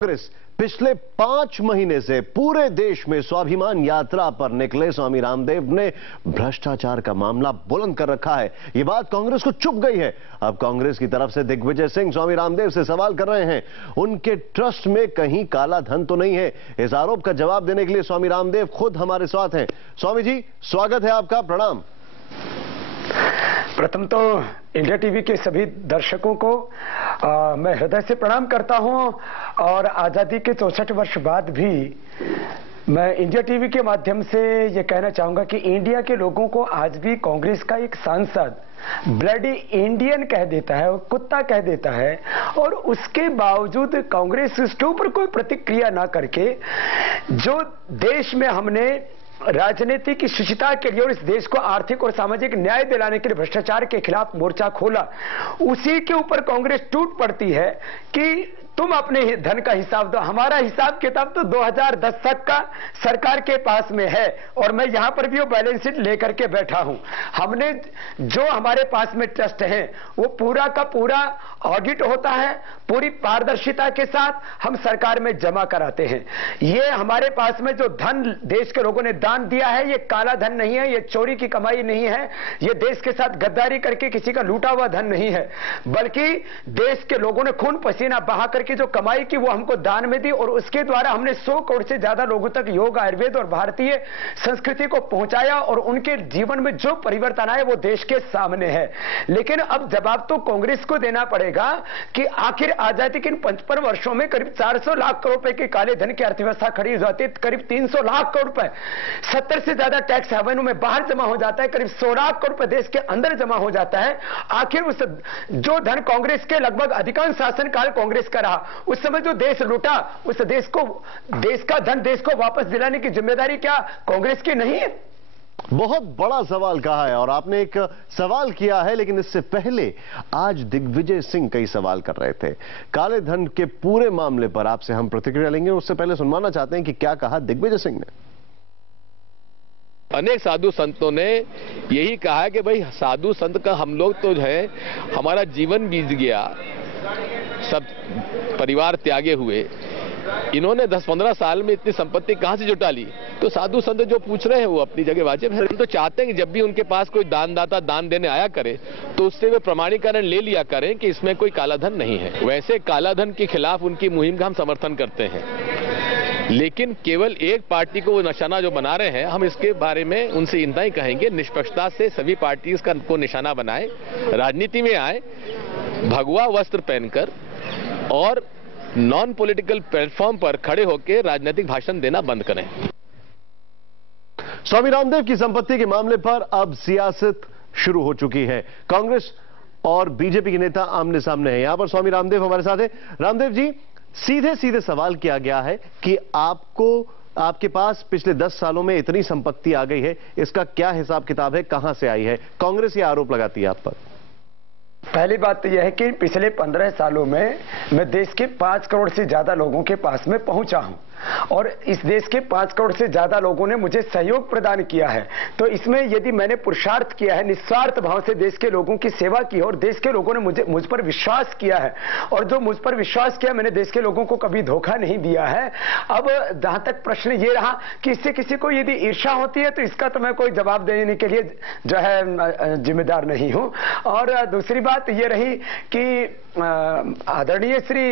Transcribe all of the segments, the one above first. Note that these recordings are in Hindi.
कांग्रेस पिछले 5 महीने से पूरे देश में स्वाभिमान यात्रा पर निकले स्वामी रामदेव ने भ्रष्टाचार का मामला बुलंद कर रखा है। ये बात कांग्रेस को चुभ गई है। अब कांग्रेस की तरफ से दिग्विजय सिंह स्वामी रामदेव से सवाल कर रहे हैं, उनके ट्रस्ट में कहीं काला धन तो नहीं है। इस आरोप का जवाब देने के लिए स्वामी रामदेव खुद हमारे साथ हैं। स्वामी जी, स्वागत है आपका, प्रणाम। प्रथम तो इंडिया टीवी के सभी दर्शकों को मैं हृदय से प्रणाम करता हूं और आजादी के 64 वर्ष बाद भी मैं इंडिया टीवी के माध्यम से ये कहना चाहूंगा कि इंडिया के लोगों को आज भी कांग्रेस का एक सांसद ब्लडी इंडियन कह देता है, कुत्ता कह देता है, और उसके बावजूद कांग्रेस इसके ऊपर कोई प्रतिक्रिया ना करके जो देश में हमने राजनीति की शुचिता के लिए और इस देश को आर्थिक और सामाजिक न्याय दिलाने के लिए भ्रष्टाचार के खिलाफ मोर्चा खोला, उसी के ऊपर कांग्रेस टूट पड़ती है कि तुम अपने धन का हिसाब दो। हमारा हिसाब किताब तो 2010 तक का सरकार के पास में है और मैं यहां पर भी वो बैलेंस शीट लेकर के बैठा हूं। हमने जो हमारे पास में ट्रस्ट है वो पूरा का पूरा ऑडिट होता है, पूरी पारदर्शिता के साथ हम सरकार में जमा कराते हैं। ये हमारे पास में जो धन देश के लोगों ने दान दिया है, ये काला धन नहीं है, ये चोरी की कमाई नहीं है, ये देश के साथ गद्दारी करके किसी का लूटा हुआ धन नहीं है, बल्कि देश के लोगों ने खून पसीना बहा करके जो कमाई की वो हमको दान में दी और उसके द्वारा हमने 100 करोड़ से ज्यादा लोगों तक योग, आयुर्वेद और भारतीय संस्कृति को पहुंचाया और उनके जीवन में जो परिवर्तन आए वो देश के सामने है। लेकिन अब जवाब तो कांग्रेस को देना पड़ेगा कि आखिर आजादी के 55 वर्षों में करीब 400 लाख करोड़ रुपए के काले धन की अर्थव्यवस्था खड़ी हो जाती है, करीब 300 लाख करोड़ रुपए 70 से ज्यादा टैक्स हेवनों में बाहर जमा हो जाता है, करीब 100 लाख करोड़ रुपए देश के अंदर जमा हो जाता है। आखिर उस जो धन कांग्रेस के लगभग अधिकांश शासनकाल कांग्रेस का रहा, उस समय जो देश लूटा, उस देश का धन देश को वापस दिलाने की जिम्मेदारी क्या कांग्रेस की नहीं है? बहुत बड़ा सवाल कहा है और आपने एक सवाल किया है, लेकिन इससे पहले आज दिग्विजय सिंह कई सवाल कर रहे थे काले धन के पूरे मामले पर। आपसे हम प्रतिक्रिया लेंगे, उससे पहले सुनवाना चाहते हैं कि क्या कहा दिग्विजय सिंह ने। अनेक साधु संतों ने यही कहा है कि भाई साधु संत का हम लोग तो है, हमारा जीवन बीत गया, सब परिवार त्यागे हुए, इन्होंने 10-15 साल में इतनी संपत्ति कहां से जुटा ली। तो साधु संत जो पूछ रहे हैं वो अपनी जगह वाजिब है। हम तो चाहते हैं कि जब भी उनके पास कोई दानदाता दान देने आया करे तो उससे वे प्रमाणीकरण ले लिया करें कि इसमें कोई काला धन नहीं है। वैसे काला धन के खिलाफ उनकी मुहिम का हम समर्थन करते हैं, लेकिन केवल एक पार्टी को वो निशाना जो बना रहे हैं, हम इसके बारे में उनसे इतना ही कहेंगे, निष्पक्षता से सभी पार्टी को निशाना बनाए, राजनीति में आए, भगवा वस्त्र पहनकर और नॉन पॉलिटिकल प्लेटफॉर्म पर खड़े होकर राजनीतिक भाषण देना बंद करें। स्वामी रामदेव की संपत्ति के मामले पर अब सियासत शुरू हो चुकी है। कांग्रेस और बीजेपी के नेता आमने सामने हैं। यहां पर स्वामी रामदेव हमारे साथ हैं। रामदेव जी, सीधे सीधे सवाल किया गया है कि आपके पास पिछले 10 सालों में इतनी संपत्ति आ गई है, इसका क्या हिसाब किताब है, कहां से आई है? कांग्रेस ये आरोप लगाती है आप पर। पहली बात तो यह है कि पिछले 15 सालों में मैं देश के 5 करोड़ से ज्यादा लोगों के पास में पहुंचा हूं और इस देश के 5 करोड़ से ज्यादा लोगों ने मुझे सहयोग प्रदान किया है। तो इसमें यदि मैंने पुरुषार्थ किया है, निस्वार्थ भाव से देश के लोगों की सेवा की और देश के लोगों ने मुझ पर विश्वास किया है और जो मुझ पर विश्वास किया, मैंने देश के लोगों को कभी धोखा नहीं दिया है। अब जहां तक प्रश्न ये रहा कि इससे किसी को यदि ईर्ष्या होती है तो इसका तो मैं कोई जवाब देने के लिए जो है जिम्मेदार नहीं हूं। और दूसरी बात ये रही कि आदरणीय श्री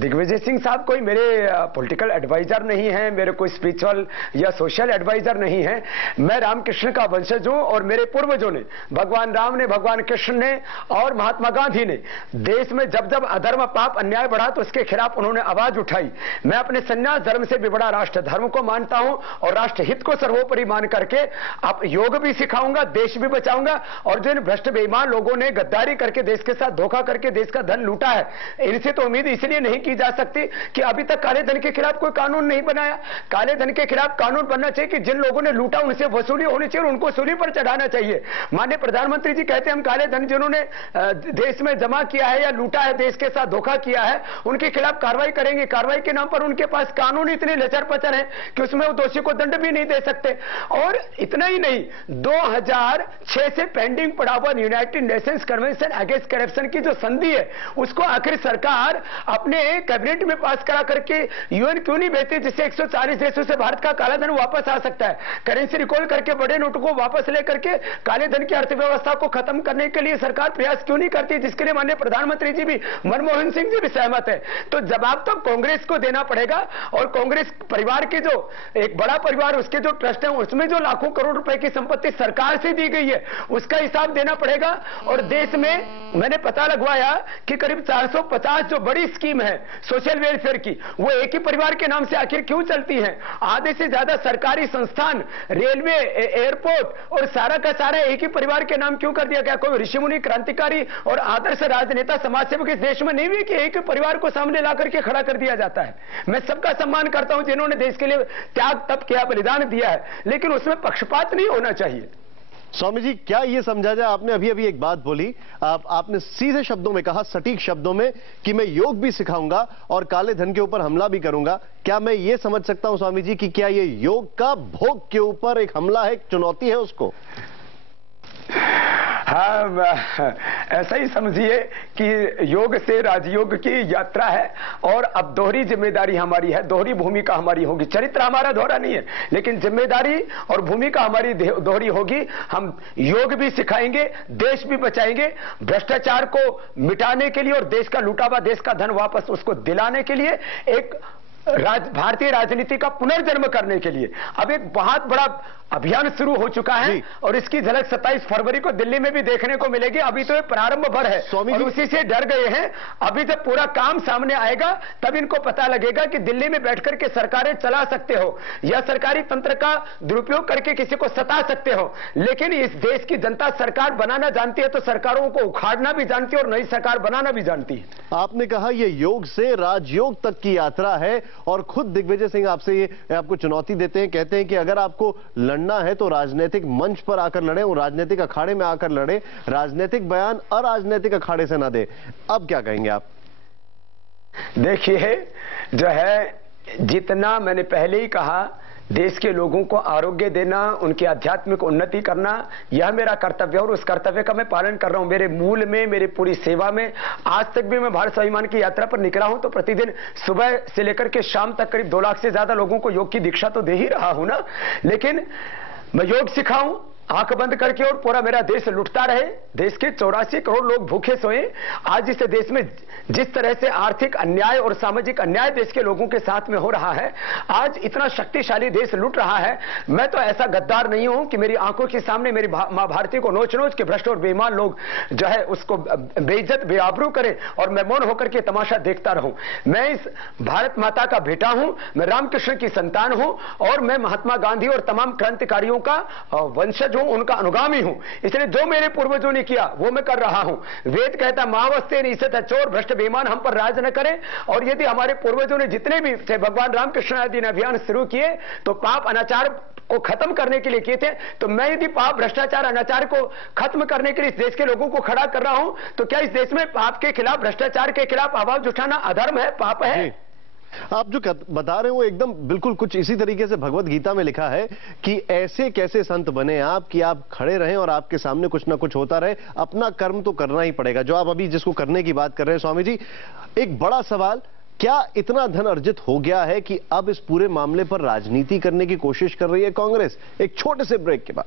दिग्विजय सिंह साहब कोई मेरे पॉलिटिकल एडवाइजर नहीं है, मेरे कोई स्पिरिचुअल या सोशल एडवाइजर नहीं है। मैं रामकृष्ण का वंशज हूं और मेरे पूर्वजों ने, भगवान राम ने, भगवान कृष्ण ने और महात्मा गांधी ने देश में जब जब अधर्म, पाप, अन्याय बढ़ा तो उसके खिलाफ उन्होंने आवाज उठाई। मैं अपने संन्यास धर्म से भी बड़ा राष्ट्र धर्म को मानता हूं और राष्ट्र हित को सर्वोपरि मान करके आप योग भी सिखाऊंगा, देश भी बचाऊंगा। और जो इन भ्रष्ट बेईमान लोगों ने गद्दारी करके देश के साथ धोखा करके देश का धन लूटा है, इनसे तो उम्मीद इसलिए नहीं की जा सकती कि अभी तक काले धन के खिलाफ कोई कानून नहीं बनाया। काले धन के खिलाफ कानून बनना चाहिए कि जिन लोगों ने लूटा उनसे वसूली होनी चाहिए और उनको सूली पर चढ़ाना चाहिए। माननीय प्रधानमंत्री जी कहते हैं हम काले धन जिन्होंने देश में जमा किया है या लूटा है, देश के साथ धोखा किया है, उनके खिलाफ कार्रवाई करेंगे। कार्रवाई के नाम पर उनके पास कानून इतने लचर पचर है कि उसमें वो दोषी को दंड भी नहीं दे सकते। और इतना ही नहीं, 2006 से पेंडिंग पड़ा हुआ United Nations convention against corruption की जो संधि दी है, उसको आखिर सरकार अपने कैबिनेट में पास करा करके यूएन क्यों नहीं भेजती, जिससे 140 देशों से भारत का काला धन वापस आ सकता है। करेंसी रिकॉल करके बड़े नोटों को वापस लेकर के काले धन की अर्थव्यवस्था को खत्म करने के लिए सरकार प्रयास क्यों नहीं करती, जिसके लिए माननीय प्रधानमंत्री जी भी, मनमोहन सिंह जी भी सहमत है। तो जवाब तो कांग्रेस को देना पड़ेगा, और कांग्रेस परिवार के जो एक बड़ा परिवार, उसके जो ट्रस्ट है, उसमें जो लाखों करोड़ रुपए की संपत्ति सरकार से दी गई है, उसका हिसाब देना पड़ेगा। और देश में मैंने पता लगवाया कि करीब 450 जो बड़ी स्कीम है सोशल वेलफेयर की, वो एक ही परिवार के नाम से आखिर क्यों चलती हैं। आधे से ज्यादा सरकारी संस्थान, रेलवे, एयरपोर्ट और सारा का सारा एक ही परिवार के नाम क्यों कर दिया गया। कोई ऋषि मुनि, क्रांतिकारी और आदर्श राजनेता, समाजसेवक इस देश में नहीं हुए कि एक परिवार को सामने ला करके खड़ा कर दिया जाता है। मैं सबका सम्मान करता हूं जिन्होंने देश के लिए त्याग तप किया, बलिदान दिया है, लेकिन उसमें पक्षपात नहीं होना चाहिए। स्वामी जी, क्या ये समझा जाए, आपने अभी अभी एक बात बोली, आपने सीधे शब्दों में कहा, सटीक शब्दों में, कि मैं योग भी सिखाऊंगा और काले धन के ऊपर हमला भी करूंगा। क्या मैं ये समझ सकता हूं स्वामी जी कि क्या ये योग का भोग के ऊपर एक हमला है, एक चुनौती है उसको? हाँ, ऐसा ही समझिए कि योग से राजयोग की यात्रा है, और अब दोहरी जिम्मेदारी हमारी है, दोहरी भूमिका हमारी होगी। चरित्र हमारा दोहरा नहीं है, लेकिन जिम्मेदारी और भूमिका हमारी दोहरी होगी। हम योग भी सिखाएंगे, देश भी बचाएंगे, भ्रष्टाचार को मिटाने के लिए और देश का लूटा हुआ देश का धन वापस उसको दिलाने के लिए, एक भारतीय राजनीति का पुनर्जन्म करने के लिए अब एक बहुत बड़ा अभियान शुरू हो चुका है, और इसकी झलक 27 फरवरी को दिल्ली में भी देखने को मिलेगी। अभी तो ये प्रारंभ भर है और उसी से डर गए हैं। अभी जब पूरा काम सामने आएगा तब इनको पता लगेगा कि दिल्ली में बैठकर के सरकारें चला सकते हो या सरकारी तंत्र का दुरुपयोग करके किसी को सता सकते हो, लेकिन इस देश की जनता सरकार बनाना जानती है, तो सरकारों को उखाड़ना भी जानती है और नई सरकार बनाना भी जानती है। आपने कहा ये योग से राजयोग तक की यात्रा है, और खुद दिग्विजय सिंह आपसे ये आपको चुनौती देते हैं, कहते हैं कि अगर आपको लड़ना है तो राजनीतिक मंच पर आकर लड़े, और राजनीतिक अखाड़े में आकर लड़े, राजनीतिक बयान अराजनीतिक अखाड़े से ना दे। अब क्या कहेंगे आप? देखिए, जो है, जितना मैंने पहले ही कहा, देश के लोगों को आरोग्य देना, उनकी आध्यात्मिक उन्नति करना, यह मेरा कर्तव्य है और उस कर्तव्य का मैं पालन कर रहा हूं। मेरे मूल में, मेरी पूरी सेवा में, आज तक भी मैं भारत स्वाभिमान की यात्रा पर निकला हूं तो प्रतिदिन सुबह से लेकर के शाम तक करीब 2 लाख से ज्यादा लोगों को योग की दीक्षा तो दे ही रहा हूं ना। लेकिन मैं योग सिखाऊं आंख बंद करके और पूरा मेरा देश लुटता रहे, देश के 84 करोड़ लोग भूखे सोए। आज इस देश में जिस तरह से आर्थिक अन्याय और सामाजिक अन्याय देश के लोगों के साथ में हो रहा है, आज इतना शक्तिशाली देश लुट रहा है, मैं तो ऐसा गद्दार नहीं हूं कि मेरी आंखों के सामने मेरी मां भारती को नोच नोच के भ्रष्ट और बेईमान लोग जो है उसको बेइज्जत बेआबरू करें और मैं मौन होकर के तमाशा देखता रहूं। मैं इस भारत माता का बेटा हूं, मैं रामकृष्ण की संतान हूं और मैं महात्मा गांधी और तमाम क्रांतिकारियों का वंशज हूं, उनका अनुगामी हूं। इसलिए जो मेरे पूर्वजों ने किया वो मैं कर रहा हूं। वेद कहता महावस्ते निषेध चोर भ्रष्ट बेईमान हम पर राज न करें। और यदि हमारे पूर्वजों ने जितने भी भगवान रामकृष्ण आदि ने अभियान शुरू किए तो पाप अनाचार को खत्म करने के लिए किए थे, तो मैं यदि पाप भ्रष्टाचार अनाचार को खत्म करने के लिए इस देश के लोगों को खड़ा कर रहा हूं, तो क्या इस देश में पाप के खिलाफ, भ्रष्टाचार के खिलाफ आवाज उठाना अधर्म है, पाप है? आप जो बता रहे हैं वो एकदम बिल्कुल कुछ इसी तरीके से भगवत गीता में लिखा है कि ऐसे कैसे संत बने आप कि आप खड़े रहें और आपके सामने कुछ ना कुछ होता रहे। अपना कर्म तो करना ही पड़ेगा, जो आप अभी जिसको करने की बात कर रहे हैं। स्वामी जी, एक बड़ा सवाल, क्या इतना धन अर्जित हो गया है कि अब इस पूरे मामले पर राजनीति करने की कोशिश कर रही है कांग्रेस? एक छोटे से ब्रेक के बाद।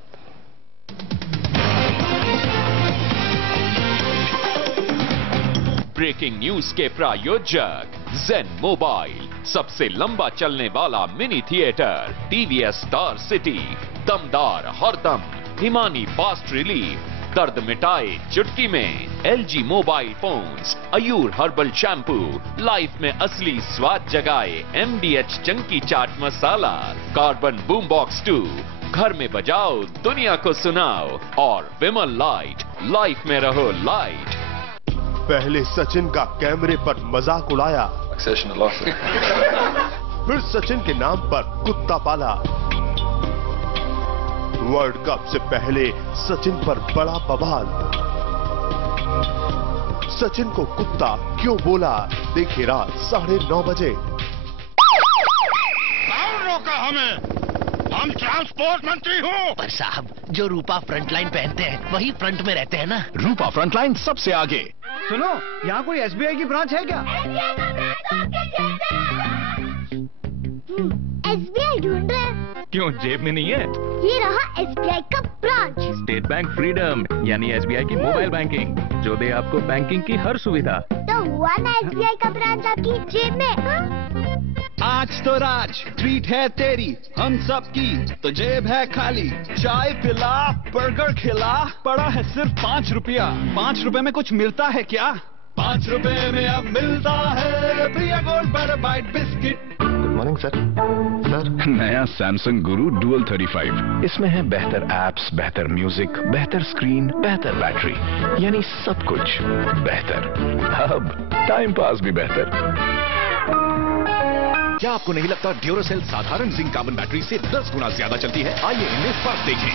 ब्रेकिंग न्यूज के प्रायोजक zen मोबाइल, सबसे लंबा चलने वाला mini theatre, TVS star city, दमदार हरदम, हिमानी फास्ट रिलीफ, दर्द मिटाए चुटकी में, LG mobile phones, Ayur herbal shampoo, life में असली स्वाद जगाए MDH chunky chaat masala, carbon boom box 2, घर में बजाओ दुनिया को सुनाओ, और विमल लाइट, लाइफ में रहो लाइट। पहले सचिन का कैमरे पर मजाक उड़ाया, फिर सचिन के नाम पर कुत्ता पाला। वर्ल्ड कप से पहले सचिन पर बड़ा बवाल। सचिन को कुत्ता क्यों बोला? देखिए रात 9:30 बजे। कौन रोका हमें? हम ट्रांसपोर्ट मंत्री हूँ। पर साहब, जो रूपा फ्रंटलाइन पहनते हैं वही फ्रंट में रहते हैं ना। रूपा फ्रंटलाइन सबसे आगे। सुनो, यहाँ कोई SBI की ब्रांच है क्या? SBI ढूंढ रहे हैं। क्यों, जेब में नहीं है? ये रहा SBI का ब्रांच। स्टेट बैंक फ्रीडम यानी SBI की मोबाइल बैंकिंग, जो दे आपको बैंकिंग की हर सुविधा। तो हुआ ना SBI का ब्रांच आपकी जेब में, हाँ? आज तो राज ट्रीट है तेरी, हम सब की तो जेब है खाली। चाय पिला, बर्गर खिला, पड़ा है सिर्फ 5 रुपया। 5 रुपए में कुछ मिलता है क्या? 5 रुपए में अब मिलता है Priya gold butter bite biscuit. Good morning sir. Sir, नया सैमसंग गुरु डुअल 35। इसमें है बेहतर एप्स, बेहतर म्यूजिक, बेहतर स्क्रीन, बेहतर बैटरी, यानी सब कुछ बेहतर। अब टाइम पास भी बेहतर। क्या आपको नहीं लगता ड्यूरासेल साधारण जिंक कार्बन बैटरी से 10 गुना ज्यादा चलती है? आइए इनमें फर्क देखें।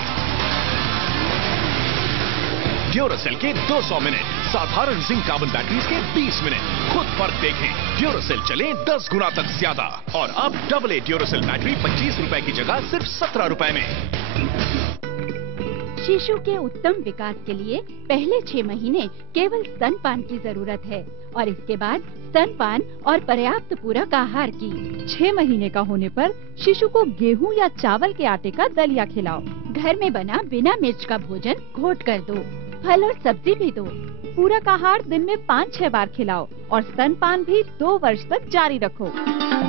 ड्यूरासेल के 200 मिनट, साधारण जिंक कार्बन बैटरीज के 20 मिनट। खुद फर्क देखें। ड्यूरासेल चले 10 गुना तक ज्यादा। और अब डबल ए ड्यूरासेल बैटरी 25 रुपए की जगह सिर्फ 17 रुपए में। शिशु के उत्तम विकास के लिए पहले 6 महीने केवल स्तनपान की जरूरत है और इसके बाद स्तनपान और पर्याप्त पूरक आहार की। 6 महीने का होने पर शिशु को गेहूं या चावल के आटे का दलिया खिलाओ। घर में बना बिना मिर्च का भोजन घोट कर दो। फल और सब्जी भी दो। पूरक आहार दिन में 5-6 बार खिलाओ और स्तनपान भी 2 वर्ष तक जारी रखो।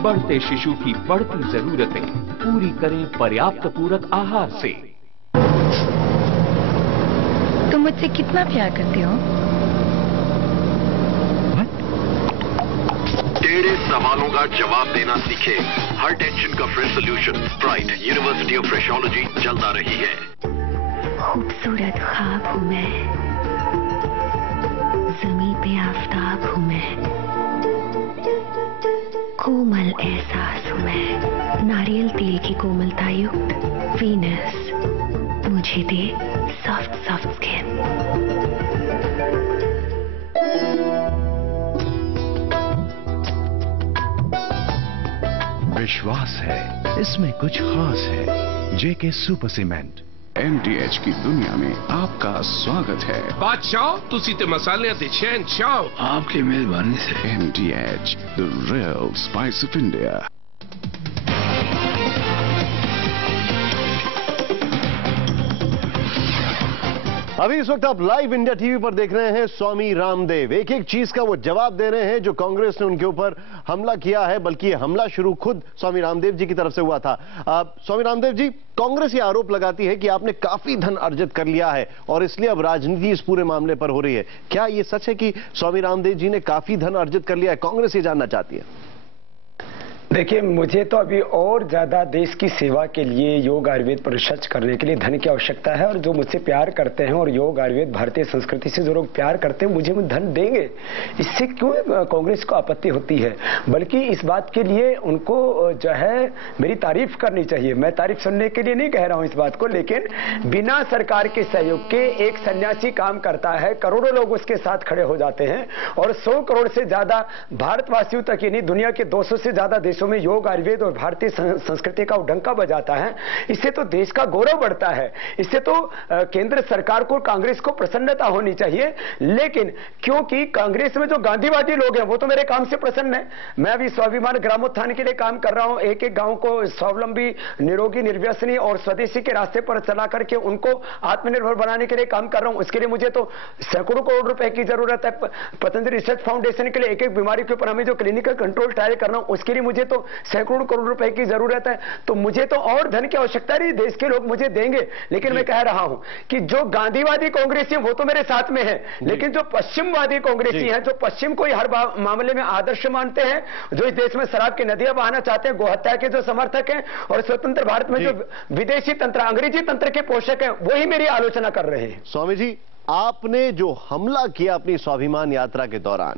बढ़ते शिशु की बढ़ती जरूरतें पूरी करें पर्याप्त पूरक आहार से। तुम मुझसे कितना प्यार करते हो? टेढ़े सवालों का जवाब देना सीखे। हर टेंशन का fresh solution. Sprite university of freshology जल्द आ रही है। खूबसूरत ख्वाब हूँ मैं, ज़मीं पे आफताब हूँ मैं, कोमल एहसास हूँ मैं, नारियल तेल की कोमलता युक्त वीनस, मुझे दे सॉफ्ट सॉफ्ट स्किन। विश्वास है, इसमें कुछ खास है। जेके सुपर सीमेंट। MTH की दुनिया में आपका स्वागत है। बादशाह तुसी ते मसाले ते चैन चाओ। आपकी मेहरबानी से। MTH, the real spice of India। अभी इस वक्त आप लाइव इंडिया टीवी पर देख रहे हैं स्वामी रामदेव। एक एक चीज का वो जवाब दे रहे हैं जो कांग्रेस ने उनके ऊपर हमला किया है, बल्कि ये हमला शुरू खुद स्वामी रामदेव जी की तरफ से हुआ था। स्वामी रामदेव जी, कांग्रेस ये आरोप लगाती है कि आपने काफी धन अर्जित कर लिया है और इसलिए अब राजनीति इस पूरे मामले पर हो रही है। क्या ये सच है कि स्वामी रामदेव जी ने काफी धन अर्जित कर लिया है? कांग्रेस ये जानना चाहती है। देखिए, मुझे तो अभी और ज्यादा देश की सेवा के लिए योग आयुर्वेद पर रिसर्च करने के लिए धन की आवश्यकता है। और जो मुझसे प्यार करते हैं और योग आयुर्वेद भारतीय संस्कृति से जो लोग प्यार करते हैं, मुझे धन देंगे। इससे क्यों कांग्रेस को आपत्ति होती है? बल्कि इस बात के लिए उनको जो है मेरी तारीफ करनी चाहिए। मैं तारीफ सुनने के लिए नहीं कह रहा हूं इस बात को, लेकिन बिना सरकार के सहयोग के एक सन्यासी काम करता है, करोड़ों लोग उसके साथ खड़े हो जाते हैं और 100 करोड़ से ज्यादा भारतवासियों तक ही नहीं, दुनिया के 200 से ज्यादा देशों में योग आयुर्वेद और भारतीय संस्कृति का डंका बजाता है। इससे तो देश का गौरव बढ़ता है। इससे तो केंद्र सरकार को, कांग्रेस को प्रसन्नता होनी चाहिए। लेकिन क्योंकि कांग्रेस में जो गांधीवादी लोग हैं वो तो मेरे काम से प्रसन्न है। मैं अभी स्वाभिमान ग्रामोत्थान के लिए काम कर रहा हूं। एक एक गांव को स्वावलंबी, निरोगी, निर्व्यसनी और स्वदेशी के रास्ते पर चला करके उनको आत्मनिर्भर बनाने के लिए काम कर रहा हूं। उसके लिए मुझे तो सैकड़ों करोड़ रुपए की जरूरत है। पतंजलि रिसर्च फाउंडेशन के लिए एक एक बीमारी के ऊपर हमें जो क्लिनिकल कंट्रोल ट्रायल करना, उसके लिए मुझे तो सैकड़ों करोड़ रुपए की जरूरत है। तो मुझे तो और धन की आवश्यकता नहीं, देश के लोग मुझे देंगे। लेकिन मैं कह रहा हूं कि जो गांधीवादी कांग्रेसी वो तो मेरे साथ में है, लेकिन जो पश्चिमवादी कांग्रेसी हैं, जो पश्चिम को हर मामले में आदर्श मानते हैं, जो इस देश में शराब की नदियां बहाना चाहते हैं, गोहत्या के जो समर्थक हैं और स्वतंत्र भारत में जो विदेशी तंत्र, अंग्रेजी तंत्र के पोषक हैं, वही मेरी आलोचना कर रहे हैं। स्वामी जी, आपने जो हमला किया अपनी स्वाभिमान यात्रा के दौरान,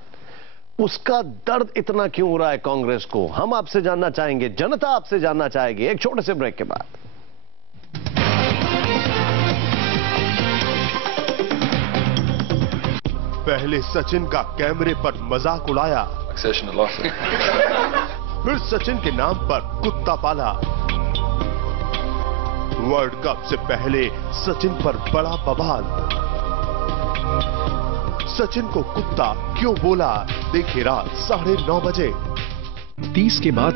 उसका दर्द इतना क्यों हो रहा है कांग्रेस को? हम आपसे जानना चाहेंगे, जनता आपसे जानना चाहेगी एक छोटे से ब्रेक के बाद। पहले सचिन का कैमरे पर मजाक उड़ाया, फिर सचिन के नाम पर कुत्ता पाला। वर्ल्ड कप से पहले सचिन पर बड़ा बवाल। सचिन को कुत्ता क्यों बोला, देखिए रात 9:30 बजे। 30 के बाद